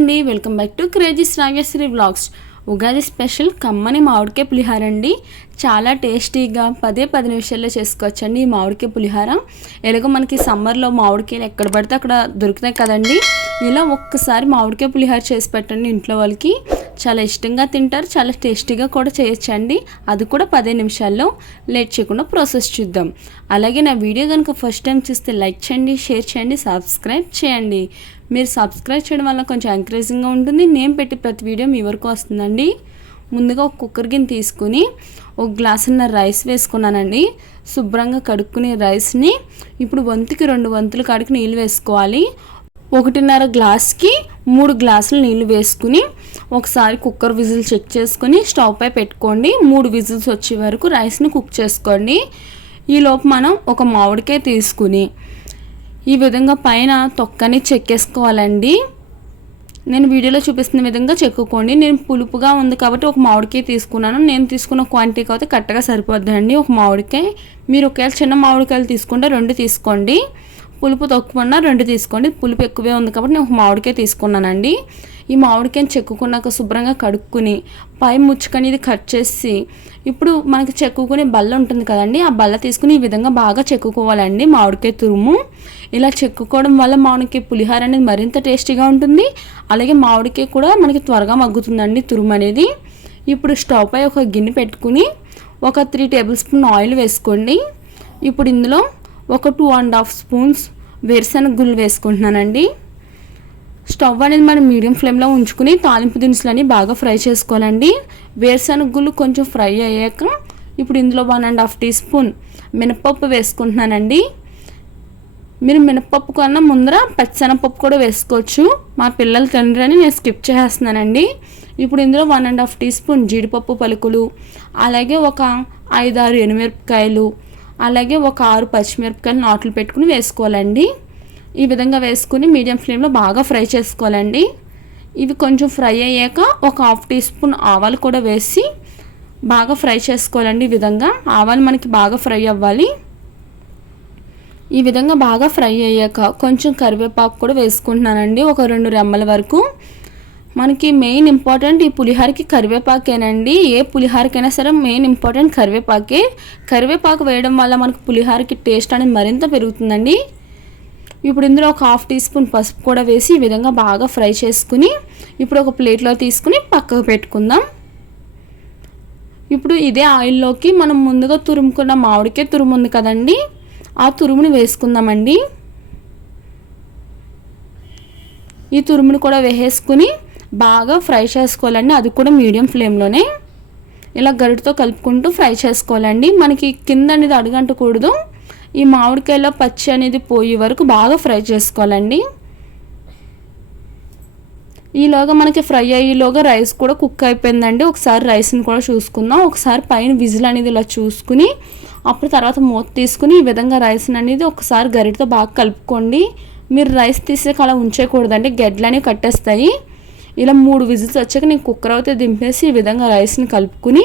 అండి. Welcome back to crazy Nageswari vlogs. Ugadi special కమ్మని మామిడికాయ పులిహార అండి. చాలా టేస్టీగా పదే పది నిమిషాల్లో చేసుకోవచ్చండి ఈ మామిడికాయ పులిహార. ఎలాగో మనకి సమ్మర్లో మామిడికాయలు ఎక్కడ పడితే అక్కడ దొరుకుతాయి కదండి. ఇలా ఒక్కసారి మామిడికాయ పులిహార చేసి పెట్టండి ఇంట్లో వాళ్ళకి. చాలా ఇష్టంగా తింటారు చాలా టేస్టీగా కూడా చేయొచ్చండి. అది కూడా పదే నిమిషాల్లో లేట్ చేయకుండా ప్రాసెస్ చూద్దాం. అలాగే నా వీడియో కనుక ఫస్ట్ టైం చూస్తే లైక్ చేయండి షేర్ చేయండి సబ్స్క్రైబ్ చేయండి. మీరు సబ్స్క్రైబ్ చేయడం వల్ల కొంచెం ఎంకరేజింగ్గా ఉంటుంది. నేను పెట్టి ప్రతి వీడియో మీ వరకు వస్తుందండి. ముందుగా ఒక కుక్కర్ గిన్నె తీసుకుని ఒక గ్లాసున్న రైస్ వేసుకున్నానండి. శుభ్రంగా కడుక్కునే రైస్ని ఇప్పుడు వంతుకి రెండు వంతులు కాడికి నీళ్ళు వేసుకోవాలి. ఒకటిన్నర గ్లాస్కి మూడు గ్లాసులు నీళ్ళు వేసుకుని ఒకసారి కుక్కర్ విజిల్ చెక్ చేసుకుని స్టవ్ పై పెట్టుకోండి. మూడు విజిల్స్ వచ్చే వరకు రైస్ని కుక్ చేసుకోండి. ఈలోపు మనం ఒక మామిడికాయ తీసుకుని ఈ విధంగా పైన తొక్కని చెక్కేసుకోవాలండి నేను వీడియోలో చూపిస్తున్న విధంగా చెక్కుకోండి. నేను పులుపుగా ఉంది కాబట్టి ఒక మామిడికాయ తీసుకున్నాను. నేను తీసుకున్న క్వాంటిటీ కాబట్టి కరెక్ట్గా సరిపోద్దండి. ఒక మామిడికాయ. మీరు ఒకవేళ చిన్న మామిడికాయలు తీసుకుంటే రెండు తీసుకోండి. పులుపు తక్కువ రెండు తీసుకోండి. పులుపు ఎక్కువే ఉంది కాబట్టి నేను ఒక మామిడికాయ తీసుకున్నానండి. ఈ మామిడికాయని చెక్కుకున్నాక శుభ్రంగా కడుక్కుని పై ముచ్చుకనేది కట్ చేసి ఇప్పుడు మనకి చెక్కుకునే బల్ల ఉంటుంది కదండి ఆ బల్ల తీసుకుని ఈ విధంగా బాగా చెక్కుకోవాలండి మామిడికాయ తురుము. ఇలా చెక్కుకోవడం వల్ల మామిడికాయ పులిహార అనేది మరింత టేస్టీగా ఉంటుంది. అలాగే మామిడికాయ కూడా మనకి త్వరగా మగ్గుతుందండి తురుము అనేది. ఇప్పుడు స్టవ్ పై ఒక గిన్నె పెట్టుకుని ఒక త్రీ టేబుల్ స్పూన్ ఆయిల్ వేసుకోండి. ఇప్పుడు ఇందులో ఒక టూ అండ్ హాఫ్ స్పూన్స్ వేరుశనగ గుళ్ళు వేసుకుంటున్నానండి. స్టవ్ అనేది మనం మీడియం ఫ్లేమ్లో ఉంచుకుని తాలింపు దినుసులని బాగా ఫ్రై చేసుకోవాలండి. వేరుశనగులు కొంచెం ఫ్రై అయ్యాక ఇప్పుడు ఇందులో one and half teaspoon మినపప్పు వేసుకుంటున్నానండి. మీరు మినపప్పు కన్నా ముందర పచ్చనపప్పు కూడా వేసుకోవచ్చు. మా పిల్లలు తినరని నేను స్కిప్ చేస్తున్నానండి ఇప్పుడు ఇందులో one and half teaspoon జీడిపప్పు పలుకులు అలాగే ఒక ఐదారు ఎనిమిరపకాయలు అలాగే ఒక ఆరు పచ్చిమిరపకాయలు నాట్లు పెట్టుకుని వేసుకోవాలండి. ఈ విధంగా వేసుకుని మీడియం ఫ్లేమ్లో బాగా ఫ్రై చేసుకోవాలండి. ఇవి కొంచెం ఫ్రై అయ్యాక ఒక హాఫ్ టీ స్పూన్ ఆవాలు కూడా వేసి బాగా ఫ్రై చేసుకోవాలండి ఈ విధంగా. ఆవాలు మనకి బాగా ఫ్రై అవ్వాలి. ఈ విధంగా బాగా ఫ్రై అయ్యాక కొంచెం కరివేపాకు కూడా వేసుకుంటున్నానండి ఒక రెండు రెమ్మల వరకు. మనకి మెయిన్ ఇంపార్టెంట్ ఈ పులిహారకి కరివేపాకేనండి. ఏ పులిహారకైనా సరే మెయిన్ ఇంపార్టెంట్ కరివేపాకే. కరివేపాకు వేయడం వల్ల మనకు పులిహారకి టేస్ట్ అనేది మరింత పెరుగుతుందండి. ఇప్పుడు ఇందులో ఒక హాఫ్ టీ స్పూన్ పసుపు కూడా వేసి ఈ విధంగా బాగా ఫ్రై చేసుకుని ఇప్పుడు ఒక ప్లేట్లో తీసుకుని పక్కకు పెట్టుకుందాం. ఇప్పుడు ఇదే ఆయిల్లోకి మనం ముందుగా తురుముకున్న మామిడికే తురుము ఉంది కదండి ఆ తురుముని వేసుకుందామండి. ఈ తురుముని కూడా వేసేసుకుని బాగా ఫ్రై చేసుకోవాలండి అది కూడా మీడియం ఫ్లేమ్లోనే. ఇలా గరిటతో కలుపుకుంటూ ఫ్రై చేసుకోవాలండి. మనకి కింద అనేది అడుగంటకూడదు. ఈ మామిడికాయలో పచ్చి అనేది పోయే వరకు బాగా ఫ్రై చేసుకోవాలండి. ఈలోగా మనకి ఫ్రై అయ్యేలోగా రైస్ కూడా కుక్ అయిపోయిందండి. ఒకసారి రైస్ని కూడా చూసుకుందాం. ఒకసారి పైన విజిల్ అనేది ఇలా చూసుకుని అప్పుడు తర్వాత మూత తీసుకుని ఈ విధంగా రైస్ని అనేది ఒకసారి గరిటతో బాగా కలుపుకోండి. మీరు రైస్ తీసే అలా ఉంచేయకూడదండి గడ్డలనేవి కట్టేస్తాయి. ఇలా మూడు విజిల్స్ వచ్చాక నేను కుక్కర్ అయితే దింపేసి ఈ విధంగా రైస్ని కలుపుకుని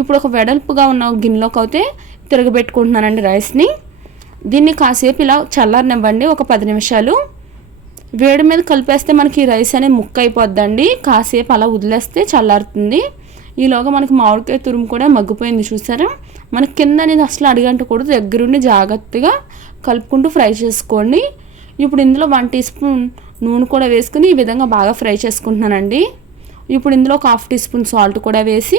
ఇప్పుడు ఒక వెడల్పుగా ఉన్న గిన్నెలోకి అయితే తిరగబెట్టుకుంటున్నానండి రైస్ని. దీన్ని కాసేపు ఇలా చల్లారనివ్వండి ఒక పది నిమిషాలు. వేడి మీద కలిపేస్తే మనకి రైస్ అనేది ముక్క అయిపోద్దండి కాసేపు అలా వదిలేస్తే చల్లారుతుంది. ఈలోగా మనకి మామిడికాయ తురుము కూడా మగ్గిపోయింది చూసారా? మనకి కింద అనేది అసలు అడిగంటకూడదు. దగ్గరుండి జాగ్రత్తగా కలుపుకుంటూ ఫ్రై చేసుకోండి. ఇప్పుడు ఇందులో వన్ టీ స్పూన్ నూనె కూడా వేసుకుని ఈ విధంగా బాగా ఫ్రై చేసుకుంటున్నానండి. ఇప్పుడు ఇందులో ఒక హాఫ్ టీ స్పూన్ సాల్ట్ కూడా వేసి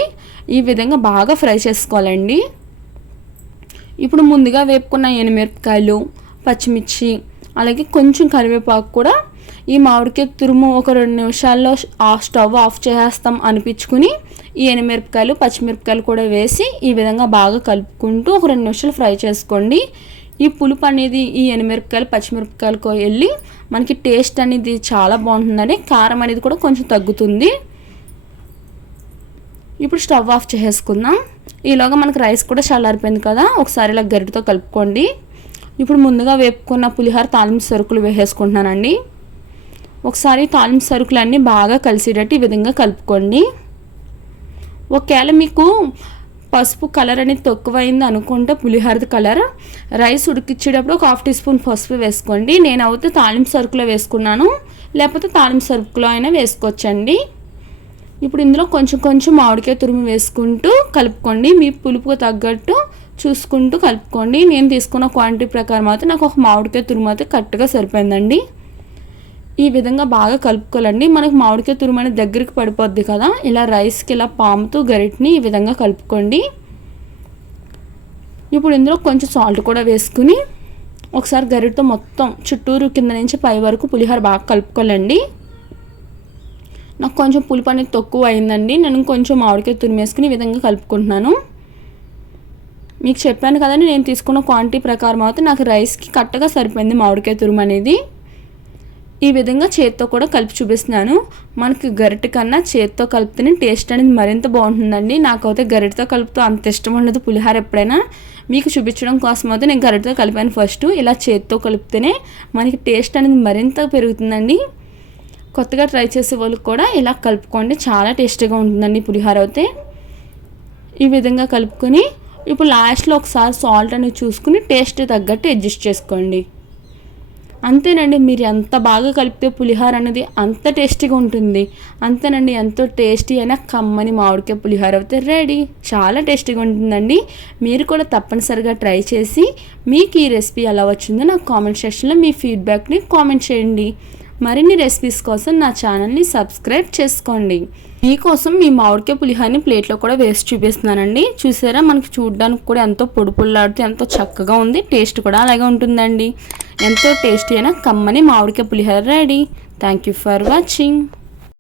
ఈ విధంగా బాగా ఫ్రై చేసుకోవాలండి. ఇప్పుడు ముందుగా వేపుకున్న ఎనిమిరపకాయలు పచ్చిమిర్చి అలాగే కొంచెం కరివేపాకు కూడా ఈ మామిడికాయ తురుము ఒక రెండు నిమిషాల్లో ఆ స్టవ్ ఆఫ్ చేసేస్తాం అనిపించుకుని ఈ ఎనిమిరపకాయలు పచ్చిమిరపకాయలు కూడా వేసి ఈ విధంగా బాగా కలుపుకుంటూ ఒక రెండు నిమిషాలు ఫ్రై చేసుకోండి. ఈ పులుపు అనేది ఈ ఎనిమిరపకాయలు పచ్చిమిరపకాయలకు వెళ్ళి మనకి టేస్ట్ అనేది చాలా బాగుంటుందని కారం అనేది కూడా కొంచెం తగ్గుతుంది. ఇప్పుడు స్టవ్ ఆఫ్ చేసేసుకుందాం. ఈలోగా మనకు రైస్ కూడా చల్లారిపోయింది కదా ఒకసారి ఇలా గరిటతో కలుపుకోండి. ఇప్పుడు ముందుగా వేపుకున్న పులిహోర తాలింపు సరుకులు వేసేసుకుంటున్నానండి. ఒకసారి తాలింపు సరుకులు అన్నీ బాగా కలిసేటట్టు ఈ విధంగా కలుపుకోండి. ఒకవేళ మీకు పసుపు కలర్ అనేది తక్కువైంది అనుకుంటే పులిహోరది కలర్ రైస్ ఉడికిచ్చేటప్పుడు ఒక హాఫ్ టీ స్పూన్ పసుపు వేసుకోండి. నేను అయితే తాలింపు సరుకులో వేసుకున్నాను లేకపోతే తాలింపు సరుకులో అయినా వేసుకోవచ్చండి. ఇప్పుడు ఇందులో కొంచెం కొంచెం మామిడికాయ తురుము వేసుకుంటూ కలుపుకోండి. మీ పులుపుకు తగ్గట్టు చూసుకుంటూ కలుపుకోండి. నేను తీసుకున్న క్వాంటిటీ ప్రకారం అయితే నాకు ఒక మామిడికాయ తురుము అయితే కరెక్ట్గా సరిపోయిందండి. ఈ విధంగా బాగా కలుపుకోవాలండి. మనకు మామిడికాయ తురుము అనేది దగ్గరికి పడిపోద్ది కదా. ఇలా రైస్కి ఇలా పాముతూ గరిటిని ఈ విధంగా కలుపుకోండి. ఇప్పుడు ఇందులో కొంచెం సాల్ట్ కూడా వేసుకుని ఒకసారి గరిటతో మొత్తం చుట్టూరు కింద నుంచి పై వరకు పులిహోర బాగా కలుపుకోవాలండి. నాకు కొంచెం పులుపు అనేది తక్కువ అయిందండి నేను కొంచెం మామిడికాయ తురిమేసుకుని ఈ విధంగా కలుపుకుంటున్నాను. మీకు చెప్పాను కదండి నేను తీసుకున్న క్వాంటిటీ ప్రకారం అయితే నాకు రైస్కి కరెక్ట్గా సరిపోయింది మామిడికాయ తురుము అనేది. ఈ విధంగా చేత్తో కూడా కలిపి చూపిస్తున్నాను. మనకి గరిటె కన్నా చేత్తో కలిపితేనే టేస్ట్ అనేది మరింత బాగుంటుందండి. నాకైతే గరిటతో కలుపుతూ అంత ఇష్టం ఉండదు పులిహార ఎప్పుడైనా. మీకు చూపించడం కోసం అయితే నేను గరిటతో కలిపాను ఫస్ట్. ఇలా చేత్తో కలిపితేనే మనకి టేస్ట్ అనేది మరింత పెరుగుతుందండి. కొత్తగా ట్రై చేసే వాళ్ళకి కూడా ఇలా కలుపుకోండి. చాలా టేస్టీగా ఉంటుందండి పులిహోర అయితే. ఈ విధంగా కలుపుకొని ఇప్పుడు లాస్ట్లో ఒకసారి సాల్ట్ అనేది చూసుకుని టేస్ట్ తగ్గట్టు అడ్జస్ట్ చేసుకోండి. అంతేనండి మీరు ఎంత బాగా కలిపితే పులిహోర అనేది అంత టేస్టీగా ఉంటుంది. అంతేనండి ఎంతో టేస్టీ అయినా కమ్మని మామిడికాయ పులిహోర అయితే రెడీ. చాలా టేస్టీగా ఉంటుందండి. మీరు కూడా తప్పనిసరిగా ట్రై చేసి మీకు ఈ రెసిపీ ఎలా వచ్చిందో నాకు కామెంట్ సెక్షన్లో మీ ఫీడ్బ్యాక్ని కామెంట్ చేయండి. మరిన్ని రెసిపీస్ కోసం నా ఛానల్ని సబ్స్క్రైబ్ చేసుకోండి. మీకోసం మీ మామిడికాయ పులిహాన్ని ప్లేట్లో కూడా వేసి చూపిస్తున్నానండి. చూసారా? మనకి చూడడానికి కూడా ఎంతో పొడి పుల్లాడుతూ ఎంతో చక్కగా ఉంది. టేస్ట్ కూడా అలాగే ఉంటుందండి. ఎంతో టేస్టీ అయినా కమ్మని మామిడికాయ పులిహోర ready. Thank you for watching